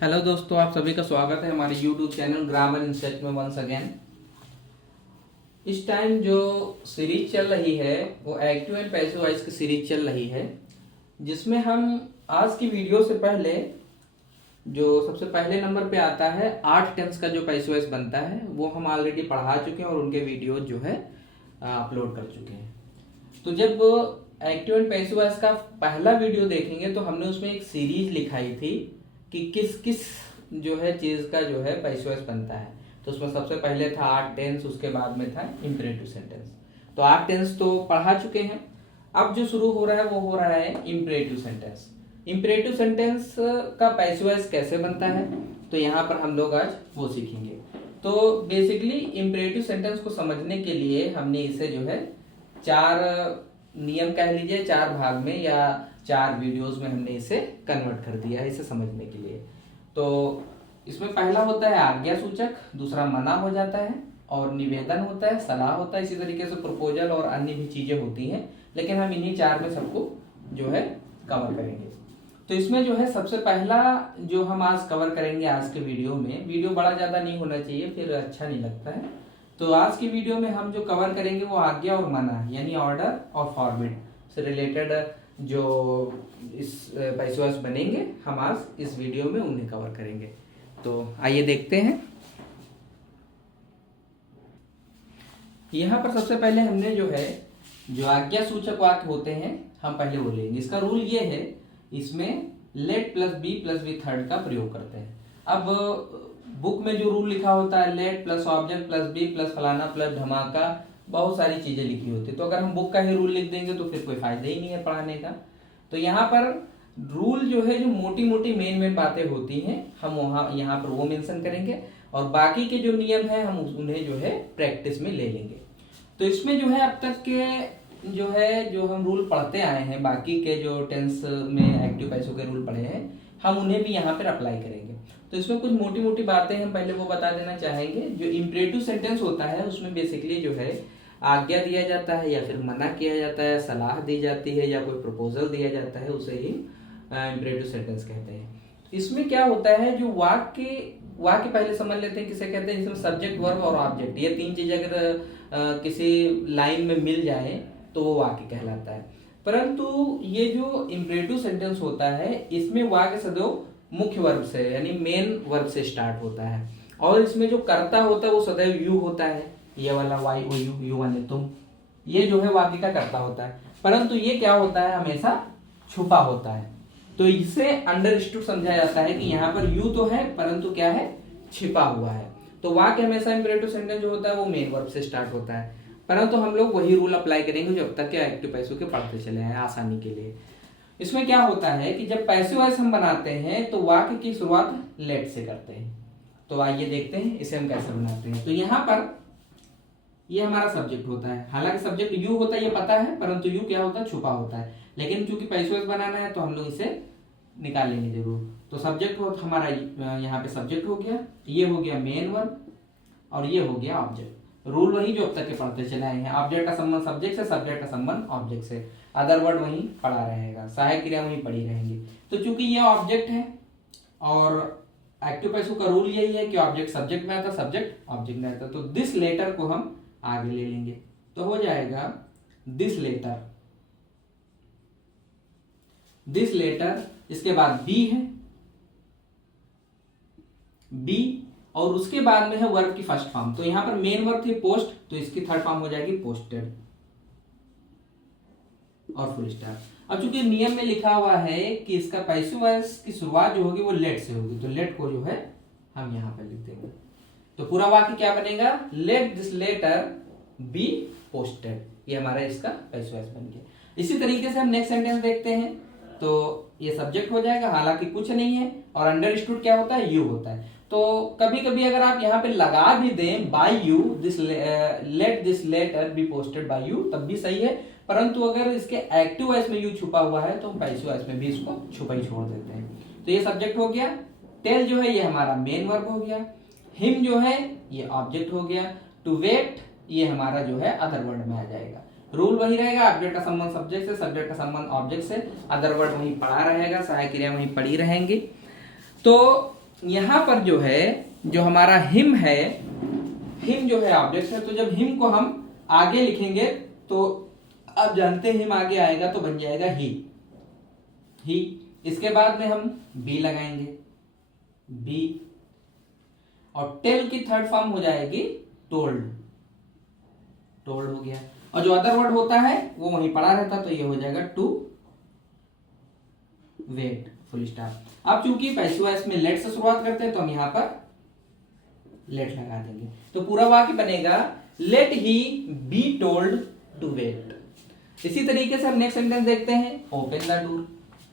Hello दोस्तों, आप सभी का स्वागत है हमारे YouTube channel grammar in search में वंस अगेन। इस टाइम जो सीरीज चल रही है वो एक्टिव एंड पैसिव वॉइस की सीरीज चल रही है, जिसमें हम आज की वीडियो से पहले जो सबसे पहले नंबर पे आता है 8 टेंस का जो पैसिव वॉइस बनता है वो हम ऑलरेडी पढ़ा चुके हैं और उनके वीडियो जो है अपलोड कर चुके हैं। तो जब एक्टिव एंड पैसिव वॉइस का पहला वीडियो देखेंगे तो हमने उसमें एक सीरीज लिखाई थी कि किस किस जो है चीज का जो है पैसिव वॉइस बनता है। तो उसमें सबसे पहले था 8 टेंस, उसके बाद में था इंपरेटिव सेंटेंस। तो 8 टेंस तो पढ़ा चुके हैं। अब जो शुरू हो रहा है वो हो रहा है इंपरेटिव सेंटेंस। इंपरेटिव सेंटेंस का पैसिव वॉइस कैसे बनता है तो यहाँ पर हम लोग आज वो सीखेंगे। तो बेसिकली इंपरेटिव सेंटेंस को समझने के लिए हमने इसे जो है 4 नियम कह लीजिए, 4 भाग में या 4 वीडियोस में हमने इसे कन्वर्ट कर दिया है इसे समझने के लिए। तो इसमें पहला होता है आज्ञा सूचक, दूसरा मना हो जाता है, और निवेदन होता है, सलाह होता है, इसी तरीके से प्रपोजल और अन्य भी चीजें होती हैं, लेकिन हम इन्हीं 4 में सबको जो है कवर करेंगे। तो इसमें जो है सबसे पहला जो हम आज कवर करेंगे आज के वीडियो में, वीडियो बड़ा ज्यादा नहीं होना चाहिए फिर अच्छा नहीं लगता है। तो आज की वीडियो में हम जो कवर करेंगे वो आज्ञा और मना यानी ऑर्डर और फॉर्मेट से रिलेटेड जो इस पैसिव वॉइस बनेंगे हम आज इस वीडियो में उन्हें कवर करेंगे। तो आइए देखते हैं। यहाँ पर सबसे पहले हमने जो है जो आज्ञा सूचक वाक्य होते हैं हम पहले वो लेंगे। इसका रूल ये है, इसमें let plus be plus V third का प्रयोग करते हैं। अब बुक में जो रूल लिखा होता है let plus object plus be plus फलाना प्लस धमाका, बहुत सारी चीजें लिखी होती है। तो अगर हम बुक का ही रूल लिख देंगे तो फिर कोई फायदा ही नहीं है पढ़ाने का। तो यहाँ पर रूल जो है जो मोटी मोटी मेन बातें होती हैं हम वहां यहाँ पर वो मेंशन करेंगे, और बाकी के जो नियम है हम उन्हें जो है प्रैक्टिस में ले लेंगे। तो इसमें जो है अब तक के जो है जो हम रूल पढ़ते आए हैं, बाकी के जो टेंस में एक्टिव पैसिव के रूल पढ़े हैं हम उन्हें भी यहाँ पर अप्लाई करेंगे। तो इसमें कुछ मोटी मोटी बातें हम पहले वो बता देना चाहेंगे। जो इंपरेटिव सेंटेंस होता है उसमें बेसिकली जो है आज्ञा दिया जाता है या फिर मना किया जाता है, सलाह दी जाती है या कोई प्रपोजल दिया जाता है, उसे ही इंपरेटिव सेंटेंस कहते हैं। इसमें क्या होता है जो वाक्य पहले समझ लेते हैं किसे कहते हैं। इसमें सब्जेक्ट वर्ब और ऑब्जेक्ट ये 3 चीज अगर किसी लाइन में मिल जाए तो वो वाक्य कहलाता है। परंतु ये जो इंपरेटिव सेंटेंस होता है इसमें वाक्य सदैव मुख्य वर्ब से यानी मेन वर्ब से स्टार्ट होता है, और इसमें जो कर्ता होता है वो सदैव यू होता है, ये वाला वाई ओ यू, यू वाले तुम, ये जो है वाक्य का कर्ता होता है। परंतु ये क्या होता है हमेशा छुपा होता है। तो इसे अंडरस्टूड समझा जाता है कि यहाँ पर यू तो है परंतु क्या है, छिपा हुआ है। तो वाक्य हमेशा इंपरेटिव सेंटेंस जो होता है वो मेन वर्ब से स्टार्ट होता है। परंतु हम लोग वही रूल अप्लाई करेंगे जो अब तक के एक्टिव पैसिव के पढ़ते चले हैं आसानी के लिए। इसमें क्या होता है कि जब पैसिव वॉइस हम बनाते हैं तो वाक्य की शुरुआत लेट से करते हैं। तो आइए देखते हैं इसे हम कैसे बनाते हैं। तो यहाँ पर ये हमारा सब्जेक्ट होता है, हालांकि सब्जेक्ट यू होता है ये पता है, परंतु यू क्या होता है, छुपा होता है। लेकिन चूंकि पैसिव वॉइस बनाना है तो हम लोग इसे निकाल लेंगे जरूर। तो सब्जेक्ट हो हमारा यहाँ पे सब्जेक्ट हो गया, ये हो गया मेन वर्ब और ये हो गया ऑब्जेक्ट। रूल वही जो अब तक के पढ़ते चले आए हैं। ऑब्जेक्ट का संबंध सब्जेक्ट से, सब्जेक्ट का संबंध ऑब्जेक्ट से, अदर वर्ड वहीं पढ़ा रहेगा, सहायक क्रिया वहीं पढ़ी रहेंगी। तो चूंकि ये ऑब्जेक्ट है और एक्टिव पैसिव का रूल यही है कि ऑब्जेक्ट सब्जेक्ट में आता, सब्जेक्ट ऑब्जेक्ट में आता, तो दिस लेटर को हम आगे ले लेंगे। तो हो जाएगा दिस लेटर, दिस लेटर, इसके बाद बी है, बी, और उसके बाद में है वर्ब की फर्स्ट फॉर्म। तो यहां पर मेन वर्ब थी पोस्ट, तो इसकी थर्ड फॉर्म हो जाएगी पोस्टेड और फुल स्टॉप। अब चूंकि नियम में लिखा हुआ है कि इसका पैसिव वॉइस की शुरुआत जो होगी वो लेट से होगी, तो लेट को जो है हम यहां पर लिख देंगे। तो पूरा वाक्य क्या बनेगा, let this letter be posted, ये हमारा इसका पैसिव वॉइस बन गया। इसी तरीके से हम नेक्स्ट सेंटेंस देखते हैं। तो ये सब्जेक्ट हो जाएगा, हालांकि कुछ नहीं है, और अंडरस्टूड क्या होता है, यू होता है। तो कभी कभी अगर आप यहाँ पे लगा भी दें by you, this let this letter be posted by you, तब भी सही है। परंतु अगर इसके एक्टिव वॉइस में यू छुपा हुआ है तो हम पैसिव वॉइस में भी इसको छुपा ही छोड़ देते हैं। तो ये सब्जेक्ट हो गया, टेल जो है ये हमारा मेन वर्ब हो गया, हिम जो है ये ऑब्जेक्ट हो गया, टू वेट ये हमारा जो है अदर वर्ड में आ जाएगा। रूल वही रहेगा, ऑब्जेक्ट का संबंध सब्जेक्ट से, सब्जेक्ट का संबंध ऑब्जेक्ट से, अदर वर्ड वहीं पढ़ा रहेगा, सहायक क्रिया वहीं पढ़ी रहेंगी। तो यहां पर जो है, जो हमारा हिम है, हिम जो है ऑब्जेक्ट है, तो जब हिम को हम आगे लिखेंगे तो आप जानते हैं हिम आगे आएगा तो बन जाएगा ही। इसके बाद में हम बी लगाएंगे, बी, और टेल की थर्ड फॉर्म हो जाएगी टोल्ड, टोल्ड हो गया। और जो अदर वर्ड होता है वो वहीं पड़ा रहता, तो ये हो जाएगा टू वेट, फुल स्टॉप। अब चूंकि पैसिव वॉइस में लेट से शुरुआत करते हैं तो हम यहां पर लेट लगा देंगे, तो पूरा वाक्य बनेगा let he be told to wait. इसी तरीके से हम नेक्स्ट सेंटेंस देखते हैं, ओपन द डोर।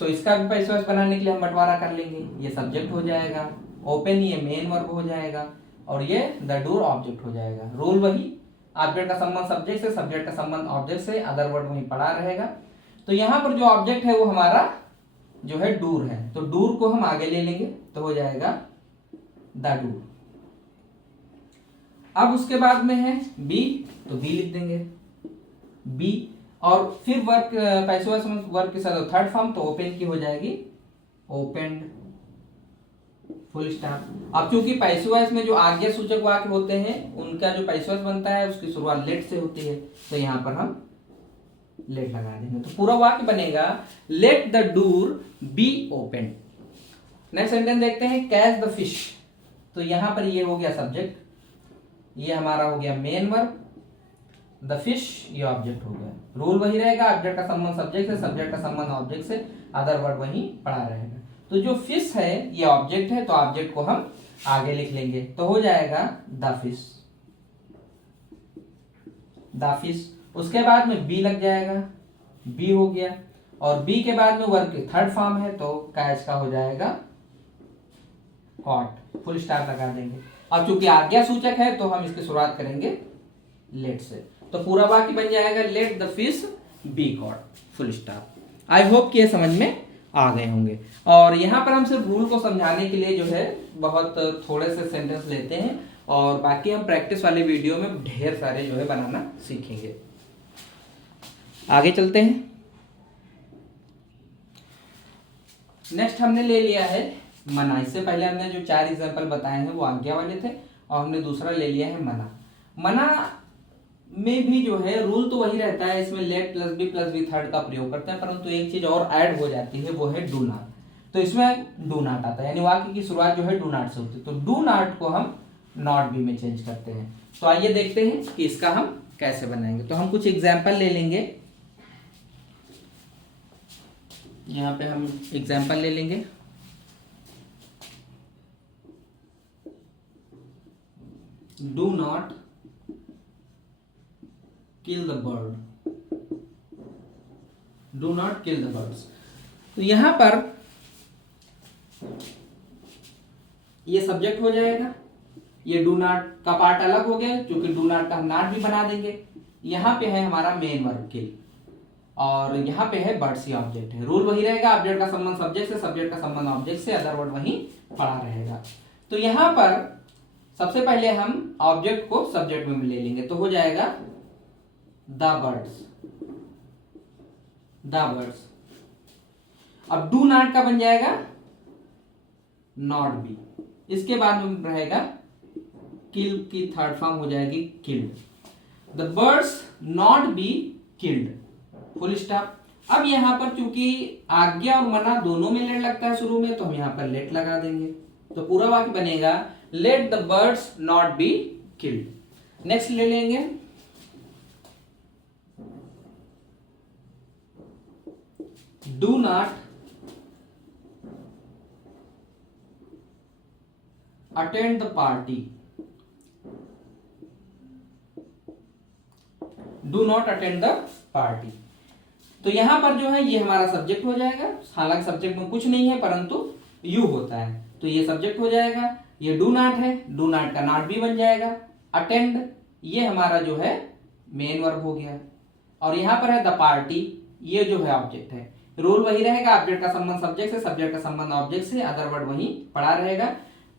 तो इसका भी पैसिव वॉइस बनाने के लिए हम बंटवारा कर लेंगे, ये सब्जेक्ट हो जाएगा, ओपन ये मेन वर्ब हो जाएगा, और ये द डोर ऑब्जेक्ट हो जाएगा। रूल वही, ऑब्जेक्ट का संबंध सब्जेक्ट से, सब्जेक्ट का संबंध ऑब्जेक्ट से, अदर वर्ड वहीं पड़ा रहेगा। तो यहां पर जो ऑब्जेक्ट है वो हमारा जो है डूर है, तो डूर को हम आगे ले लेंगे तो हो जाएगा द डूर। अब उसके बाद में है बी, तो बी लिख देंगे, बी, और फिर वर्क पैसिव वॉइस वर्क के साथ थर्ड फॉर्म, तो ओपन की हो जाएगी ओपेंड, फुल स्टॉप। अब चूंकि पैसिव वॉइस में जो आज्ञा सूचक वाक्य होते हैं उनका जो पैसिव वॉइस बनता है उसकी शुरुआत लेट से होती है, तो यहां पर हम लेट लगा देंगे, तो पूरा वाक्य बनेगा let the door be open. Next sentence देखते हैं, कैच द फिश। तो यहां पर ये हो गया सब्जेक्ट, ये हमारा हो गया मेन वर्ब, द फिश ये ऑब्जेक्ट हो गया। रूल वही रहेगा, ऑब्जेक्ट का संबंध सब्जेक्ट से, सब्जेक्ट का संबंध ऑब्जेक्ट से, अदर वर्ड वही पड़ा रहेगा। तो जो फिश है ये ऑब्जेक्ट है, तो ऑब्जेक्ट को हम आगे लिख लेंगे, तो हो जाएगा द फिश, द फिश। उसके बाद में बी लग जाएगा, बी हो गया, और बी के बाद में वर्ब की थर्ड फॉर्म है, तो कैच का हो जाएगा कॉट, फुल स्टॉप लगा देंगे। अब चूंकि आज्ञा सूचक है तो हम इसकी शुरुआत करेंगे लेट से, तो पूरा वाक्य बन जाएगा let the fish be caught, full stop. I hope कि ये समझ में आ गए होंगे। और यहाँ पर हम सिर्फ रूल को समझाने के लिए जो है बहुत थोड़े से सेंटेंस लेते हैं, और बाकी हम प्रैक्टिस वाले वीडियो में ढेर सारे जो है बनाना सीखेंगे। आगे चलते हैं। नेक्स्ट हमने ले लिया है मना। इससे पहले हमने जो 4 एग्जाम्पल बताए हैं वो आज्ञा वाले थे, और हमने दूसरा ले लिया है मना। मना में भी जो है रूल तो वही रहता है, इसमें लेट प्लस बी थर्ड का प्रयोग करते हैं, परंतु एक चीज और ऐड हो जाती है, वो है डू नॉट। तो इसमें डू नॉट आता है, यानी वाक्य की शुरुआत जो है डू नॉट से होती है, तो डू नॉट को हम नॉट बी में चेंज करते हैं। तो आइए देखते हैं कि इसका हम कैसे बनाएंगे। तो हम कुछ एग्जाम्पल ले लेंगे, यहां पे हम एग्जाम्पल ले लेंगे। Do not kill the bird, do not kill the birds। तो यहां पर ये सब्जेक्ट हो जाएगा, ये डू नॉट का पार्ट अलग हो गया, क्योंकि डू नॉट का हम नॉट भी बना देंगे। यहां पे है हमारा मेन वर्ब किल, और यहां पे है बर्ड्स, ये ऑब्जेक्ट है। रूल वही रहेगा, ऑब्जेक्ट का संबंध सब्जेक्ट से, सब्जेक्ट का संबंध ऑब्जेक्ट से, अदर वर्ड वही पड़ा रहेगा। तो यहां पर सबसे पहले हम ऑब्जेक्ट को सब्जेक्ट में ले लेंगे, तो हो जाएगा द बर्ड्स, द बर्ड्स। अब डू नॉट का बन जाएगा नॉट बी, इसके बाद में रहेगा किल की थर्ड फॉर्म हो जाएगी killed, the birds not be killed, full stop. अब यहां पर चूंकि आज्ञा और मना दोनों में लेट लगता है शुरू में, तो हम यहां पर लेट लगा देंगे, तो पूरा वाक्य बनेगा let the birds not be killed. Next ले लेंगे do not attend the party, do not attend the party. तो यहां पर जो है ये हमारा सब्जेक्ट हो जाएगा, हालांकि सब्जेक्ट में कुछ नहीं है परंतु यू होता है, तो ये सब्जेक्ट हो जाएगा। ये डू नॉट है, डू नॉट का नॉट भी बन जाएगा। अटेंड ये हमारा जो है मेन वर्ब हो गया, और यहां पर है द पार्टी, ये जो है ऑब्जेक्ट है। रूल वही रहेगा, ऑब्जेक्ट का संबंध सब्जेक्ट से, सब्जेक्ट का संबंध ऑब्जेक्ट से, अदर वर्ड वही पड़ा रहेगा।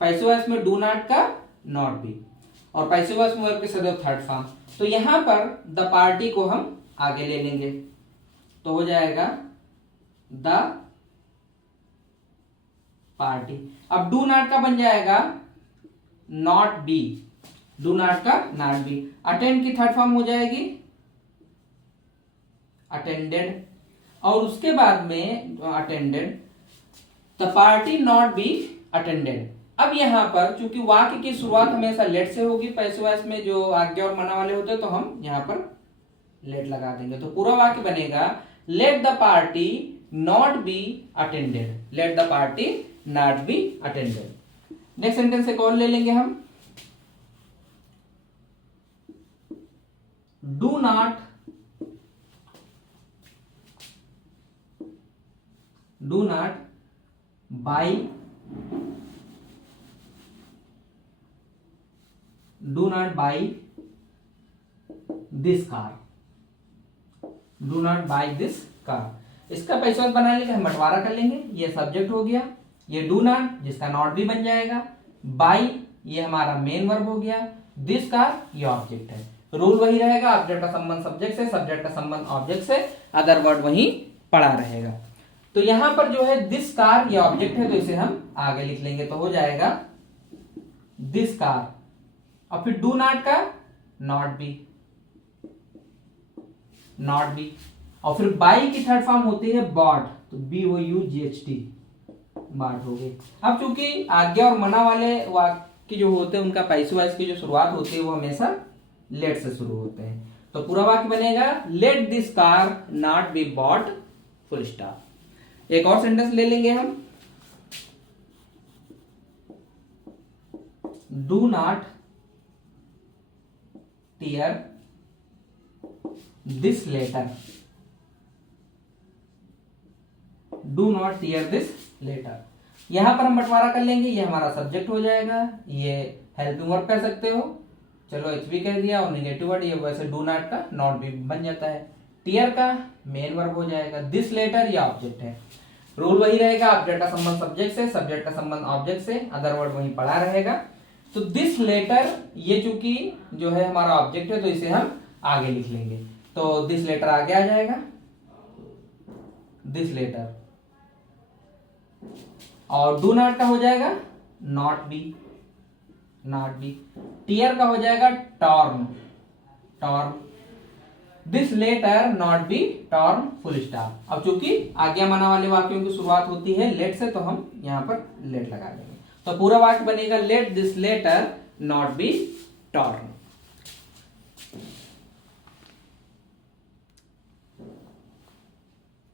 पैसिव वॉइस में डू नॉट का नॉट बी, और पैसिव वॉइस में वर्ब के सदैव थर्ड फॉर्म। तो यहां पर द पार्टी को हम आगे ले लेंगे, तो हो जाएगा द पार्टी। अब डू नॉट का बन जाएगा नॉट बी, डू नॉट का नॉट बी। अटेंड की थर्ड फॉर्म हो जाएगी अटेंडेड, और उसके बाद में attended the party not be attended. अब यहां पर चूंकि वाक्य की शुरुआत हमेशा लेट से होगी, पैसिव वॉइस में जो आज्ञा और मना वाले होते हैं, तो हम यहां पर लेट लगा देंगे। तो पूरा वाक्य बनेगा let the party not be attended, let the party not be attended. Next sentence एक और ले लेंगे हम, do not by this car, do not by this car. इसका पैसा बनाने का हम बंटवारा कर लेंगे, ये सब्जेक्ट हो गया, ये डू नॉट जिसका नॉट भी बन जाएगा, बाई ये हमारा मेन वर्ब हो गया, दिस कार ये ऑब्जेक्ट है। रूल वही रहेगा, ऑब्जेक्ट का संबंध सब्जेक्ट से, सब्जेक्ट का संबंध ऑब्जेक्ट से, अदर वर्ड वही पड़ा रहेगा। तो यहां पर जो है दिस कार ये ऑब्जेक्ट है, तो इसे हम आगे लिख लेंगे, तो हो जाएगा दिस कार। और फिर डू नॉट का नॉट बी, और फिर बाई की थर्ड फॉर्म होती है बॉट, तो BOUGHT, बाट हो गई। अब चूंकि आज्ञा और मना वाले वाक्य जो होते हैं उनका पैसिव वॉइस की जो शुरुआत होती है वो हमेशा लेट से शुरू होते हैं, तो पूरा वाक्य बनेगा let this car not be bought full stop. एक और सेंटेंस ले लेंगे हम, do not tear this letter, do not tear this letter. यहां पर हम बंटवारा कर लेंगे, ये हमारा सब्जेक्ट हो जाएगा, ये हेल्पिंग वर्ब कह सकते हो, चलो एच भी कह दिया, और नेगेटिव वर्ड ये वैसे डू नॉट का नॉट भी बन जाता है, टीयर का मेन वर्ब हो जाएगा, दिस लेटर ये ऑब्जेक्ट है। रूल वही रहेगा, ऑब्जेक्ट का संबंध सब्जेक्ट से, सब्जेक्ट का संबंध ऑब्जेक्ट से, अदर वर्ड वही पड़ा रहेगा। तो दिस लेटर ये चूंकि जो है हमारा ऑब्जेक्ट है, तो इसे हम आगे लिख लेंगे, तो दिस लेटर आगे आ जाएगा, दिस लेटर। और डू नॉट का हो जाएगा नॉट बी, टीयर का हो जाएगा torn, this letter not be torn full stop. अब चूंकि आज्ञा मना वाले वाक्यों की शुरुआत होती है लेट से, तो हम यहां पर लेट लगा देंगे, तो पूरा वाक्य बनेगा let this letter not be torn.